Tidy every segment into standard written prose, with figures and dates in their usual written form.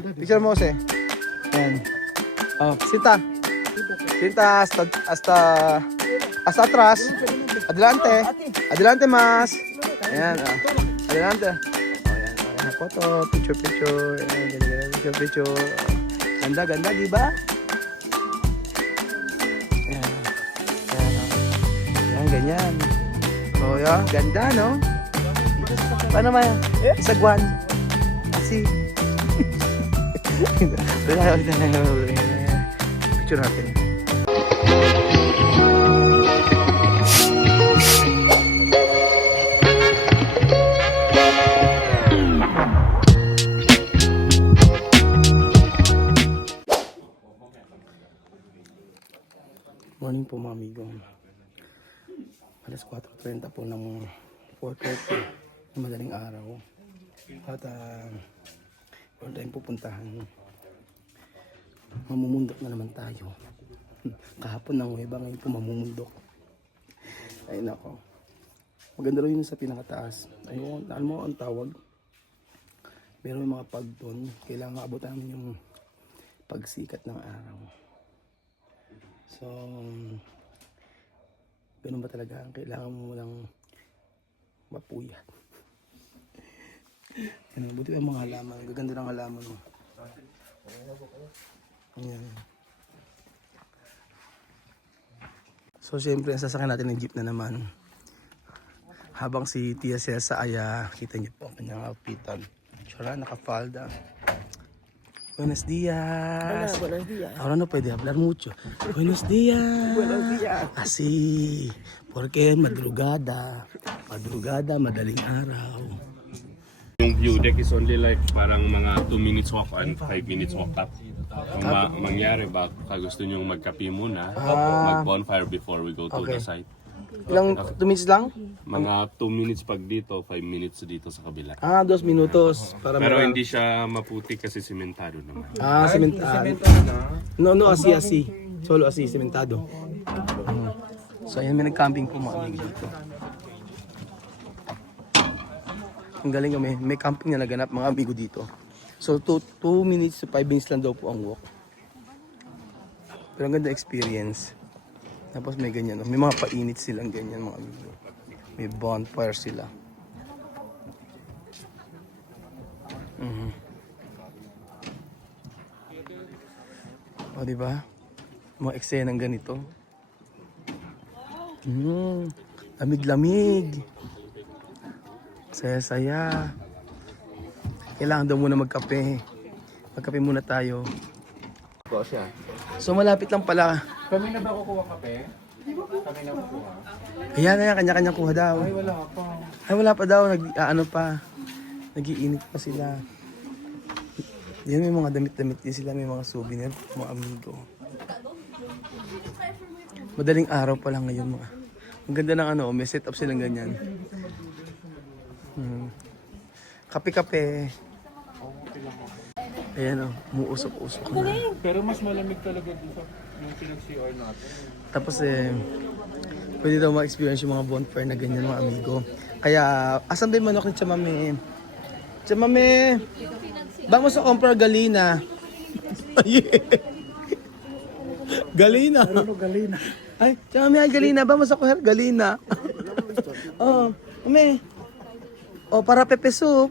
Picture mo kasi. Ayan. Oh, sita. Sita hasta atrás. Adelante. Adelante mas. Ayan. Adelante. Oh, ayan. Ayan. Photo. Picture. Ayan. Ganyan. Picture. Ganda. Di ba? Ayan. Ayan. Ganyan. Oh, yeah. Ganda, no? Paano ba yan? Isagwan. Asi. Picture natin. Morning po mga amigo. Alas 4:30 po ng 4:30 ng madaling araw. At wala tayong pupuntahan. Mamumundok na naman tayo. Kahapon ng Huweba, ngayon po mamumundok. Ay nako. Maganda rin yun sa pinakataas. Ayun, ano mo ang tawag? Meron mga pagton. Kailangan abutan namin yung pagsikat ng araw. So, ganun ba talaga? Kailangan mo lang mapuyat. Yan, buti yung mga halaman. Gaganda ng halaman mo. Ayan. So, syempre, sasakyan natin ng jeep na naman. Habang si Tia Cesa ay kita niyo po ang kanyang outfitan. Tsura, nakafalda. Buenos días. Buenos días. Ahora no puede hablar mucho. Buenos días. Buenos días. Así, porque madrugada, madaling araw. Yung view deck is only like parang mga 2 minutes walk and 5 minutes walk up. Ang mangyari ba, gusto nyo magkape muna, mag-bonfire before we go to the site. Ilang 2 minutes lang? Mga 2 minutes pag dito, 5 minutes dito sa kabila. 2 minutos. Para Pero hindi siya maputi kasi sementado naman. sementado. No, asi. Solo asi, sementado. So, ayan, may nag-camping po mga amigo dito. Ang galing kami. May camping na naganap mga amigo dito. So, 2 minutes to 5 minutes lang daw po ang walk. Pero ang ganda experience. Tapos may ganyan. May mga painit silang ganyan mga amigo. May bonfire sila. O, diba? Mga eksenang ganito. Lamig-lamig. Saya-saya. Kailangan daw muna magkape. Magkape muna tayo. So malapit lang pala. Kami na ba kukuha kape? Kami na kukuha. Ayan, kanya-kanya kuha daw. Ay, wala pa. Ay, wala pa daw. Ano pa. Nag-iinit pa sila. Yan, may mga damit-damit din sila. May mga souvenir. Mga amigo. Madaling araw pa lang ngayon mga. Ang ganda ng ano. May setup silang ganyan. Kape-kape. Ayan o. Muusok-usok na. Pero mas malamig talaga dito yung pinag-CR natin. Tapos pwede daw ma-experience yung mga bonfire na ganyan mga amigo. Kaya, asan ba yung manok ni Chamame? Chamame! Vamos a comprar galina. Galina. Galina. Ay, Chamame, ay galina. Vamos a coger galina. Oh, mame. Oh, para pepe soup.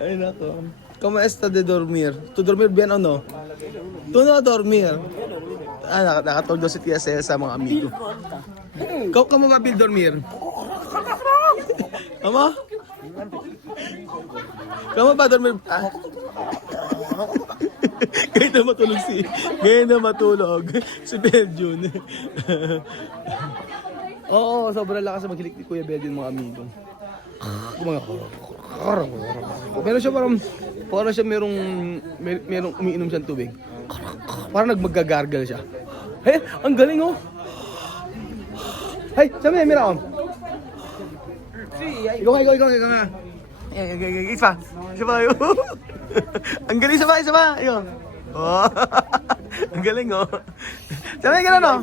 Ay, nako. ¿Cómo está de dormir? ¿Tu dormir bien o no? ¿Tu no dormir? Nakatulog si Tia Cesa sa mga amigo. ¿Cómo va a dormir? ¿Cómo? ¿Cómo va a dormir? Ngayon na matulog si Beljun. Oo, sobrang lakas sa maghilik ni Kuya Beljun mga amigo. Pero siya parang siya merong umiinom siyang tubig. Parang nagmagagargle siya. Hey, ang galing oh. Hey, sabi, mira oh. Ikaw nga. Isa pa yun. Ang galing, isa pa. Ayun. Oh. Ang galing oh. Sabi, gano'n oh.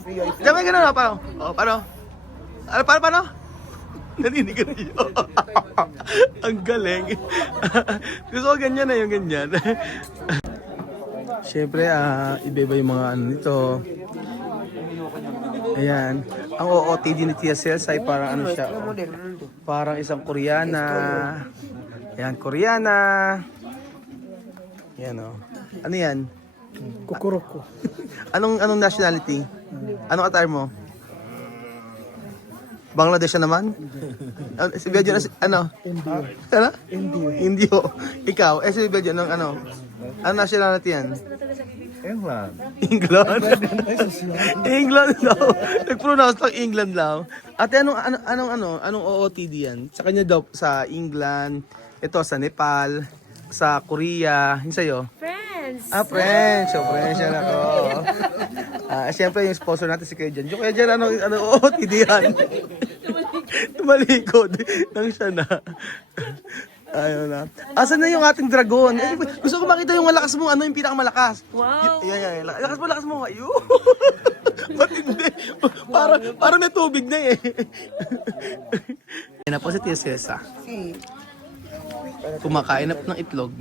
Paano? Oh, paano? Paano? Naninigarilyo. Ang galing. Gusto ko ganyan na yung ganyan. Siyempre, iba-iba yung mga ano nito. Ayan. Ang OOTD ni Tia Celsa ay parang ano siya. Parang isang Koreana. Ayan, Koreana. Ayan o. Ano yan? Kukuroko. Anong nationality? Anong attire mo? Bangladesh na naman? Si Bedjo na ano? Indio. Ano? Indio. Indio. Ikaw, si Bedjo, ano? Ano nationality yan? England. England? England daw. Nag-pronounce lang England daw. Ate, anong OOTD yan? Sa kanya daw, sa England, ito sa Nepal, sa Korea, yung sa'yo? Friends! French. So, French yan ako. Siyempre, yung sponsor natin si Kuya Jan. Yung Kuya Jan, ano OOTD yan? Tumalikod. Nang siya na. Ayun na. Asan na yung ating dragon? Gusto ko makita yung malakas mo. Ano yung pinakamalakas? Wow! Yan. Lakas mo. Ayun. Matindi. Parang may tubig na eh. Yan na po si Tia Cesa. Kumakain na po ng itlog.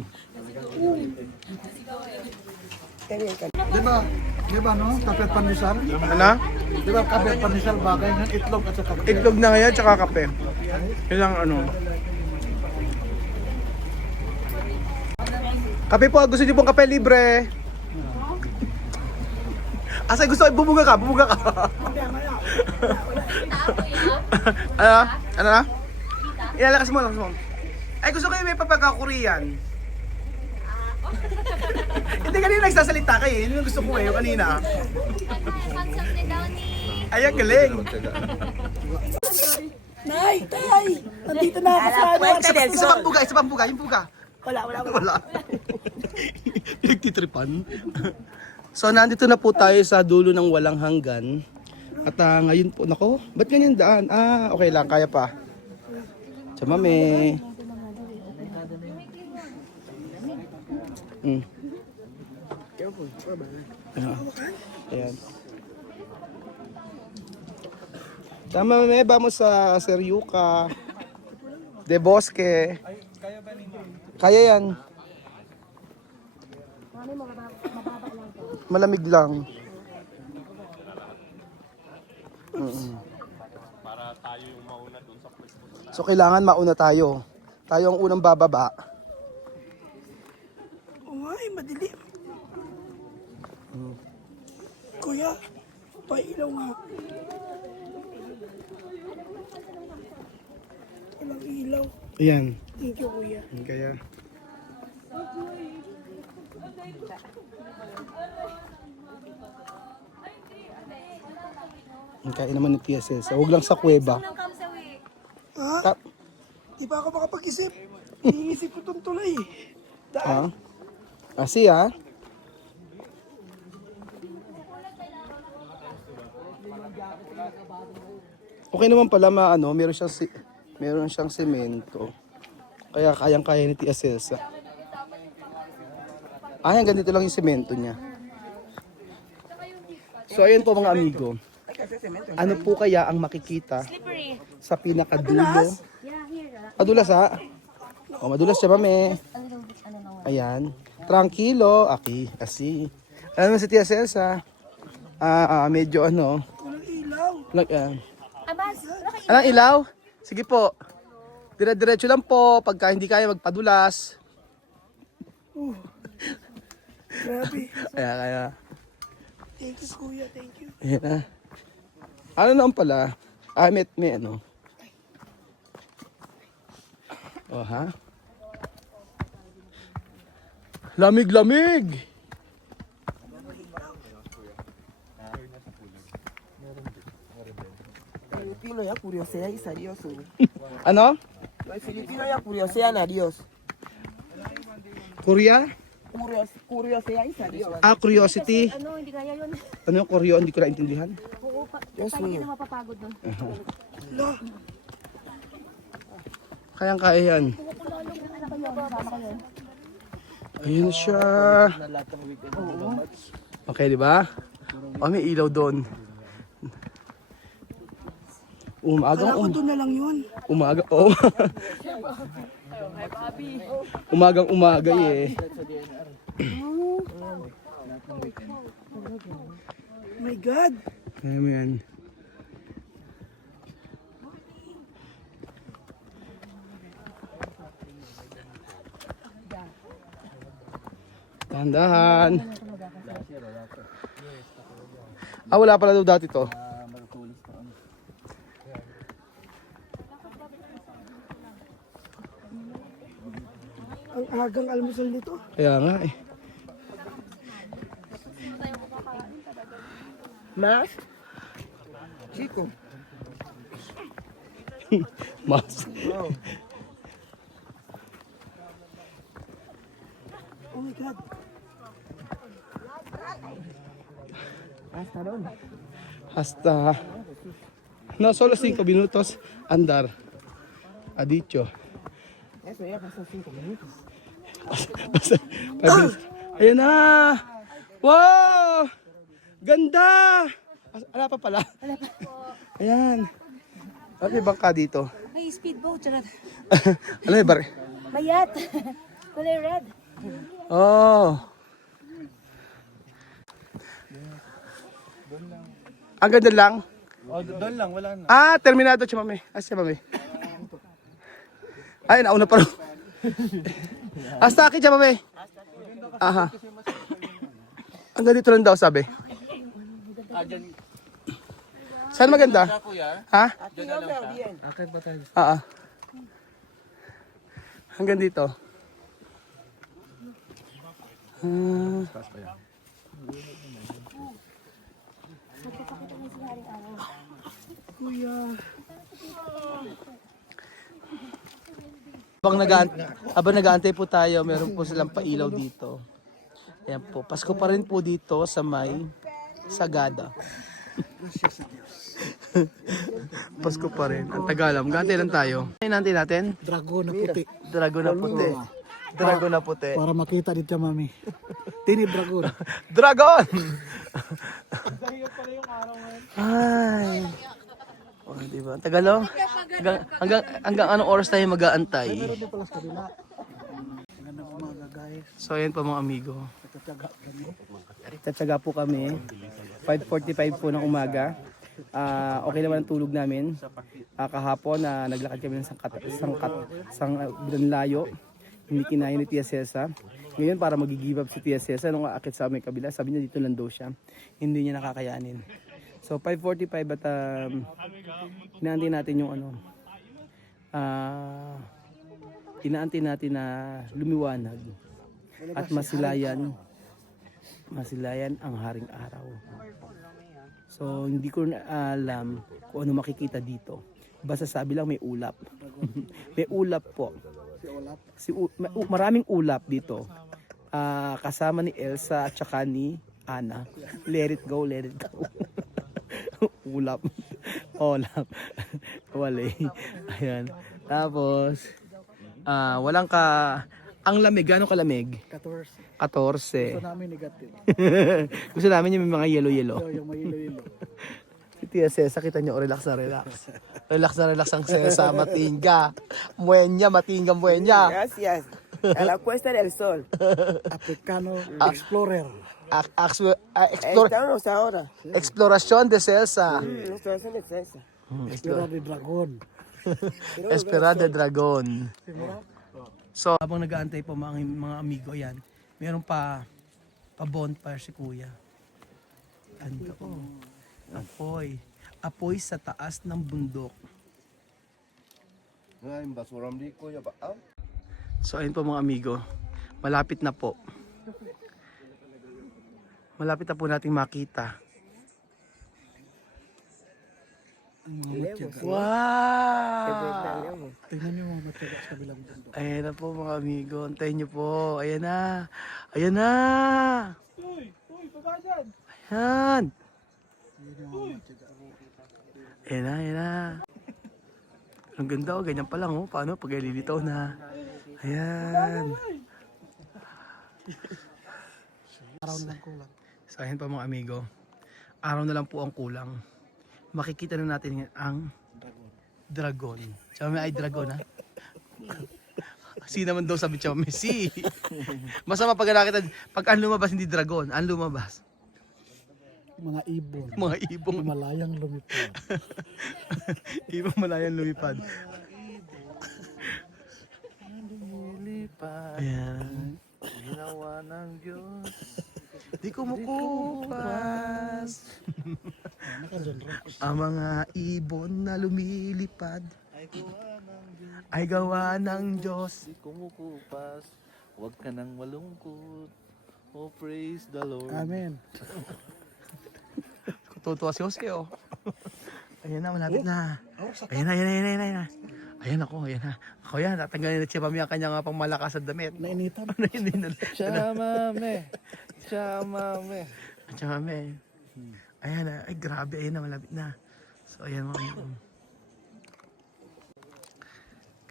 Di ba no? Kapit pandesal? Ano? Di ba kapit pandesal bagay ng itlog at saka Itlog na ngayon, tsaka kape. Ilang ano. Kape po, gusto niyo pong kape libre. Asa gusto, bumuga ka. Ano na? Ilalakas mo. Ay, gusto ko yung may papagka-Korean. Hindi kanina nagsasalita kayo, yun yung gusto ko ngayon kanina. Ay, ang galing. Nay, tay! Nandito na ako sa ano. Isa pang puga, yung puga. Wala. Pinagtitripan. So, nandito na po tayo sa dulo ng walang hanggan. At ngayon po, nako, ba't ganyan daan? Okay lang, kaya pa. Chamame. Ayan. Tama, mame, vamos sa Seryuka. De Bosque. Kaya yan. Malamig lang. Para tayo yung mauna dun sa pwesto. So kailangan mauna tayo. Tayo ang unang bababa. Ay, madilim. Kuya, pailaw nga. Walang ilaw. Ayan. Thank you, kuya. Kaya. Ang kain naman ng TSS. Huwag lang sa kuweba. Ha? Di pa ako makapag-isip. Iniisip ko itong tulay. Ha? Asi ha? Okay naman pala meron siyang semento. Kaya kayang-kaya ni Tia Celsa. Ayan, ganito lang yung semento niya. So ayun po mga amigo. Ano po kaya ang makikita Slippery. sa pinakadulo? Yeah, here. Madulas ha? O, madulas siya mame. A little bit, Ayan. Tranquilo. Asi. Alam mo si Tia Celsa? Medyo ano. Walang ilaw. Abas, Anong ilaw? Sige po. Dire-diretso lang po. Pagka hindi kaya magpadulas. Grabe. Kaya. Thank you, kuya. Thank you. Ayan na. Ano naman pala? May ano. Oh, ha? Lamig! Filipino ya curiosidad y serios. Ano? El filipino ya curiosidad na Dios. Korea? Curiosidad y serios. Curiosity. ano, hindi kaya yun. Ano yung Koryo? Hindi ko naintindihan. Oo, Diyos tayo mío. na mapapagod nun. Kayang-kaya yan. Ayun siya. Okay, di ba? Oh, may ilaw doon. Kala ko doon na lang yun. Umaga, oh. Umagang umaga eh. My God. Ayan. Dahan-dahan. Wala pala daw dati to. Ang agang almusal nito. Kaya nga eh. Mas? Chico. Mas. Oh my God. Hasta doon. Hasta. No, solo 5 minutos andar. Ha dicho. Eso ya pasó 5 minutos. Basta 5 minutes. Ayan na! Wow! Ganda! Wala pa pala. Ayan. Ano yung bangka dito? May speedboat. Charot. Ano yung bar? Mayat. Kulay red. Oh. Ang ganda lang? Oh, doon lang, wala na. Terminado siya mami. Siya mami. Ay, nauna pa rin. Hasta akin siya mami. Aha. Ang ganito lang daw sabi. Saan maganda? Ha? Akit ba tayo? Hanggang dito. Kuya. Habang nag-aantay po tayo, meron po silang pailaw dito. Ayan po. Pasko pa rin po dito sa may Sagada. Pasko pa rin. Ang tagalam. Gantay lang tayo. Hinantay natin? Dragon na puti. Dragon na puti. Dragon na puti. Para makita dito, mami. Tini dragon. Dragon! Ay. Oh, diba? Ang tagal oh. Hanggang anong oras tayo mag-aantay? Meron din pala sa kabila. Ganda po mga guys. So ayan po mga amigo. Tatsaga po kami. 5:45 po ng umaga. Okay naman ang tulog namin. Kahapon na naglakad kami ng layo. Hindi kinaya ni Tia Cesa. Ngayon para mag-give up si Tia Cesa nung aakit sa aming kabila, sabi niya dito lang daw siya. Hindi niya nakakayanin. So 5:45 at inaantay natin yung inaantay natin na lumiwanag at masilayan ang haring araw. So hindi ko na alam kung ano makikita dito. Basta sabi lang may ulap. May ulap po. Maraming ulap dito. Kasama ni Elsa at saka ni Ana. Let it go, let it go. Ulap. Ulap. Wala. Ayan. Tapos, ang lamig, gano'ng kalamig? 14. 14. Gusto namin negative. Gusto namin yung mga yellow-yellow. Yung may ilo-ilo. Si Tia Cesa, kita nyo, relax na relax. Relax na relax ang Cesa, matingga. Muenya, matingga muenya. Gracias. A la Cuesta del Sol. Africano Explorer. Estamos ahora. Exploración de Cesa. Esto es el exceso. Espera de dragon. Esperada Dragon. So, habang nag-aantay po mga amigo yan, meron pa bonfire si Kuya. Ando, apoy. Apoy sa taas ng bundok. So, ayun po mga amigo. Malapit na po. Malapit na po nating makita. Wow! Tingnan niyo mga matyaga sa kabilang bundok. Ayan na po mga amigo. Antayin niyo po. Ayan na. Ayan na. Ayan. Ayan na, ayan na. Ang ganda oh. Ganyan pa lang oh. Paano pag ililitaw na. Ayan. Araw na lang kulang. So ayan pa mga amigo. Araw na lang po ang kulang. Makikita na natin ang Dragon. Chame ay dragon, ha? Si naman daw sabi Chame, si. Masama pag nakita, pag ang lumabas hindi dragon, ang lumabas. Mga ibon. Mga ibong. Malayang lumipad. Ibong malayang lumipad. Ayan. Ginawa ng Diyos. Di kumukupas. Ang mga ibon na lumilipad ay gawa ng Diyos. Di kumukupas. Huwag ka nang malungkot. Oh, praise the Lord. Amen. Tutuwa si Jose, oh. Ayan na, malapit na. Ayan na. Ayan ako, ayan na. Ako yan, tatanggalin na siya mamaya kanya nga pang malakas at damit. Nainitan. Chamame. Chamame. Chamame. Ayan na, ay grabe, ayan na, malapit na. So, ayan mga ito.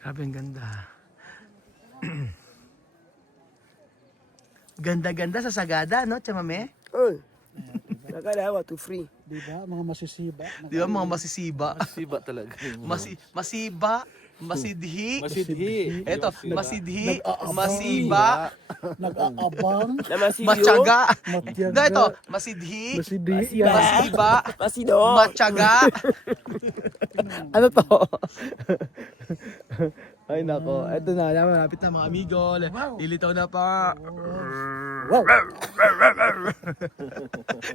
Grabe ang ganda. Ganda-ganda sa Sagada, no, Chamame? Oh. Nakalawa to free. Diba? Mga masisiba. Di ba mga masisiba? Siba talaga. Masiba, masidhi. Masidhi. Eto, masidhi, masiba, Nag-aabang. Namasidyo. matyaga. Matyaga. Ito, ito, masidhi, Masidi. masiba, Masido. matyaga. Ano to? Ay nako, eto na, malapit na mga amigo. Lilitaw na pa. Wow.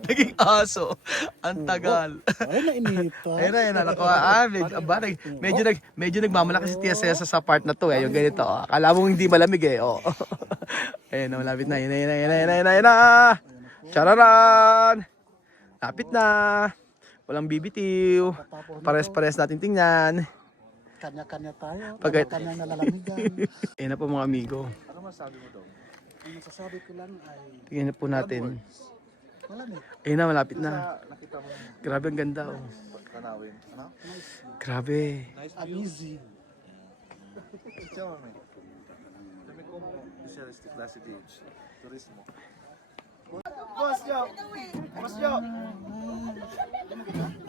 Naging aso. Ang tagal. Ay, nainitan. Ayun na, nakuha. Medyo nagmamalaki si Tia Cesa sa part na to eh. Yung ganito. Oh. Akala mo hindi malamig eh. Oh. Ayun na, malapit na. Ayun na. Chararan! Lapit na. Walang bibitiw. Pares-pares natin tingnan. Kanya-kanya tayo. Pag- Kanya-kanya nalalamigan. Ayun na po mga amigo. Ano masabi mo daw? Ang masasabi ko lang ay Tingnan na po natin. malamig. Ayun na, malapit na. Nakita mo Grabe ang ganda. Oh. tanawin. Ano? Grabe. Nice Amazing. Chamame. Dami ko mo specialist class de turismo.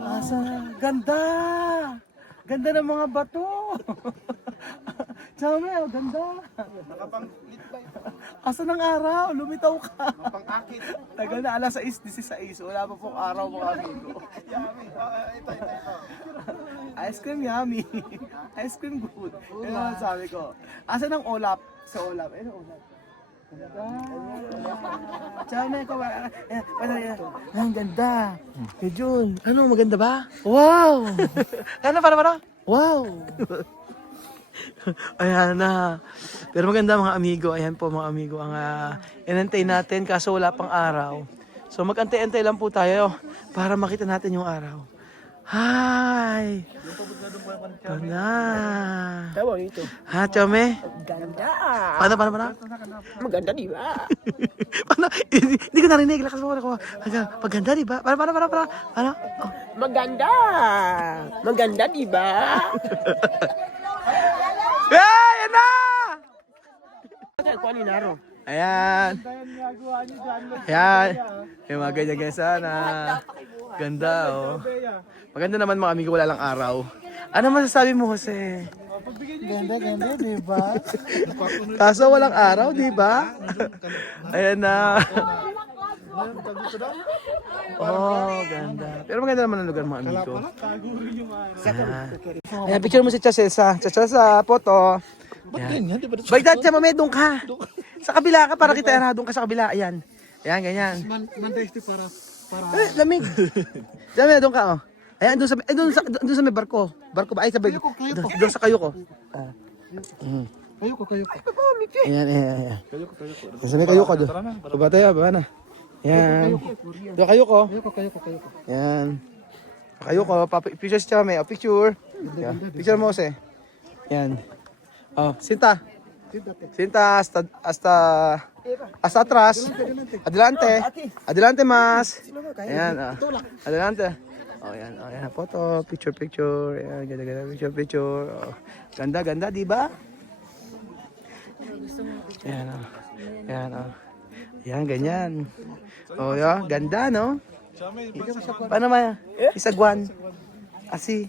Asa, ganda! Ganda ng mga bato! Chame, oh, ganda! Asa ng araw? Lumitaw ka! Tagal na, alas 6:16. Wala pa pong araw mga amigo. Ice cream yummy! Ice cream good! Yan ang sabi ko. Asa ng Olap? Sa Olap. Ayun ang Olap. Chame ko ba? Ang ganda. Hey Jun, ano maganda ba? Wow! Ano para? Wow! Ayan na. Pero maganda mga amigo. Ayan po mga amigo. Ang inantay natin kaso wala pang araw. So mag-antay-antay lang po tayo para makita natin yung araw. Hi! Ganda! Tama ito. Ha, Chame? Ganda. Paano? Maganda, di ba? Paano? Hindi ko narinig. Lakas mo ako. Paganda, di ba? Paano? Ano? Oh. Maganda. Maganda, di ba? Hey! Yan na! Kuha ni Naro. Ayan. Ayan. Yung mga ganyan sana. Ganda, oh. Maganda naman mga amigo, wala lang araw. Ano masasabi mo, Jose? Ganda, diba? Kaso walang araw, di ba? Ayan na. Oh, ganda. Pero maganda naman ang lugar mga amigo. Ayan, picture mo si Chasesa. Chasesa, photo. Ayan. Bagdad siya, mamaya doon ka. Sa kabila ka, para kita yan. Doon ka sa kabila. Ayan. Ayan, ganyan. Mandaste para Lamig. Dami, doon ka, oh. Ayan, doon sa may barko. Barko ba? Ay, sa barko. Doon sa kayo ko. Kayo ko. Ayan. Sa may kayo ko doon. Baba tayo, baba na. Ayan. Doon kayo ko. Ayan. Kayo ko. Picture si Chame. Oh, picture. Ayan. Picture mo kasi. Ayan. Oh, Sinta. Hasta atrás. Adelante mas. Ayan. Adelante. Oh, ayan. Oh, ayan. Photo. Picture. Ayan. Ganda. Picture. Oh. Ganda, di ba? Ayan. Oh. Ayan. Oh. Ayan, ganyan. Oh, yeah. Ganda, no? Paano maya? Isagwan. Asi.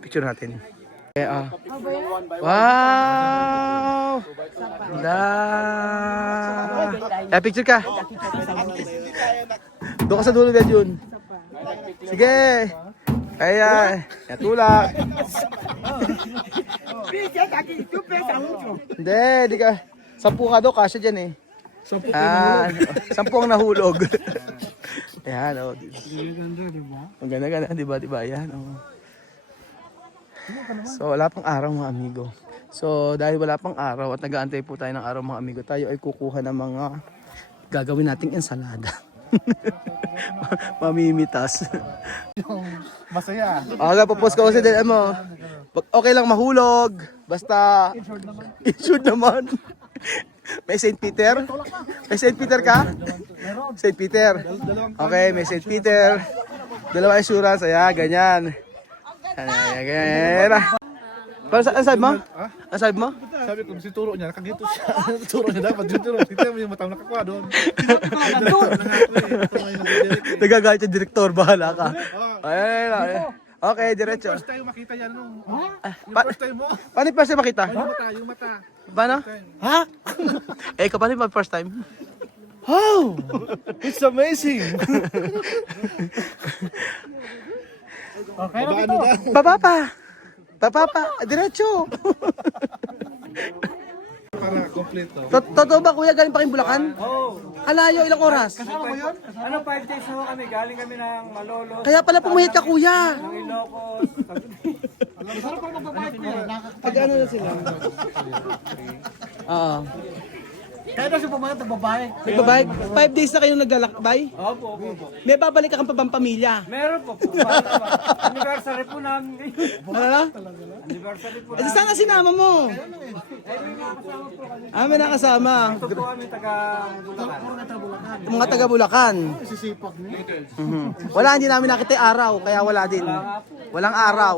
Picture natin. Okay, wow! Ganda! Picture ka. Doon ka sa dulo din yun. Sige! Kaya, tulak. Hindi ka. 10 ka daw, kasya dyan eh. 10 ang nahulog. Ayan, o. Ang ganda-ganda, diba? Ayan, o. So, wala pang araw mga amigo. So, dahil wala pang araw at nag-aantay po tayo ng araw mga amigo, tayo ay kukuha ng mga gagawin nating ensalada. Mamimitas. Masaya. Okay, popost ko kasi din mo. Okay lang mahulog. Basta insured naman. May St. Peter? May St. Peter ka? St. Peter. Okay, may St. Peter. Dalawa insurance. Ayan, ganyan. Ayan. Para sa sabi mo? Ang sabi mo? Sabi ko, si turo niya, nakagito siya. Turo niya dapat, yung turo. Tignan mo yung matang nakakuha doon. Nagagalit yung direktor. Bahala ka. Ayan. Okay, diretso. First time makita yan nung... Yung Pa- first time mo. Paano yung first time makita? Yung mata. Paano? Ha? Ikaw paano yung first time? Oh! It's amazing! Babaan mo na. Baba pa! Baba pa! Diretso! Para kompleto. Totoo ba kuya galing pa kayong Bulacan? Oo. Kalayo, ilang oras? Ano, 5 days ho kami. Galing kami ng Malolos, Kaya pala pumuhit ka kuya. ng Ilocos. Pag ano na sila? Oo. Kaya daw siya pumayat ng babae. Nagbabayad? 5 days na kayong naglalakbay? Opo, opo, opo. May babalik ka kang pamilya. Meron po po. Anniversary po namin ngayon. Ano na? Anniversary po Eh, namin. sana sinama mo. May nakasama. Ito po kami taga Bulacan. Mga taga Bulacan. Sisipak niya. Wala, hindi namin nakita yung araw, kaya wala din. Walang araw.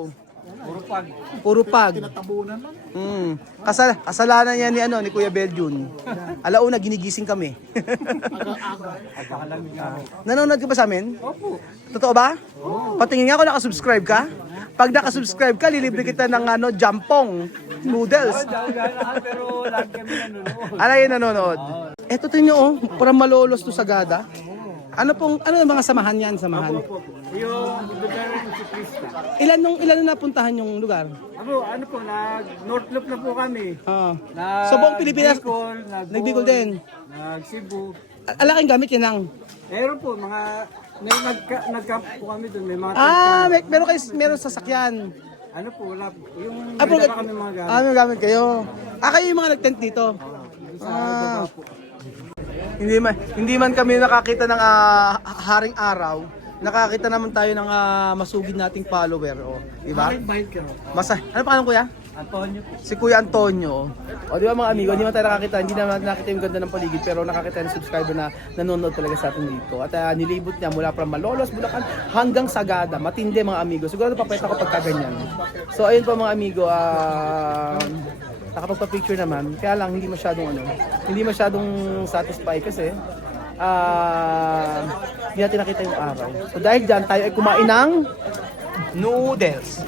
Puro pag. Puro pag. Tabunan lang. Kasalanan niya ni Kuya Beljun. Alauna ginigising kami. Nanonood ka ba sa amin? Opo. Totoo ba? Patingin nga ako nakasubscribe ka. Pag nakasubscribe ka, lilibre kita ng jampong noodles. Gano'n pero lagi kami nanonood. Alay yung nanonood. Eto tingnan nyo, parang Malolos to Sagada. Ano yung mga samahan yan, samahan? Yung lugar ng si Krista. Ilan nung napuntahan yung lugar? Ano po, nag-North Loop na po kami. So buong Pilipinas, Bicol, nag-Bicol din. Nag-Cebu. Alaking gamit yan ang. Meron po, may nag-camp po kami doon. May mga tent kami. Meron sasakyan. Ano po, wala po. Yung Ah, dala kami mga gamit. may gamit kayo. Kayo yung mga nag-tent dito. Hindi man kami nakakita ng haring araw. Nakakita naman tayo ng masugid nating follower, di ba? Ano pangalan kuya? Antonio po. Si Kuya Antonio. Di ba mga amigo, hindi man tayo nakakita, hindi naman nakita yung ganda ng paligid, pero nakakita ng subscriber na nanonood talaga sa atin dito. At nilibot niya mula from Malolos, Bulacan, hanggang Sagada. Matindi mga amigo. Siguro papayta ko pagka ganyan. So ayun pa mga amigo, nakapagpa-picture naman. Kaya lang hindi masyadong satisfy kasi hindi natin nakita yung araw. So dahil dyan, tayo ay kumain ng noodles.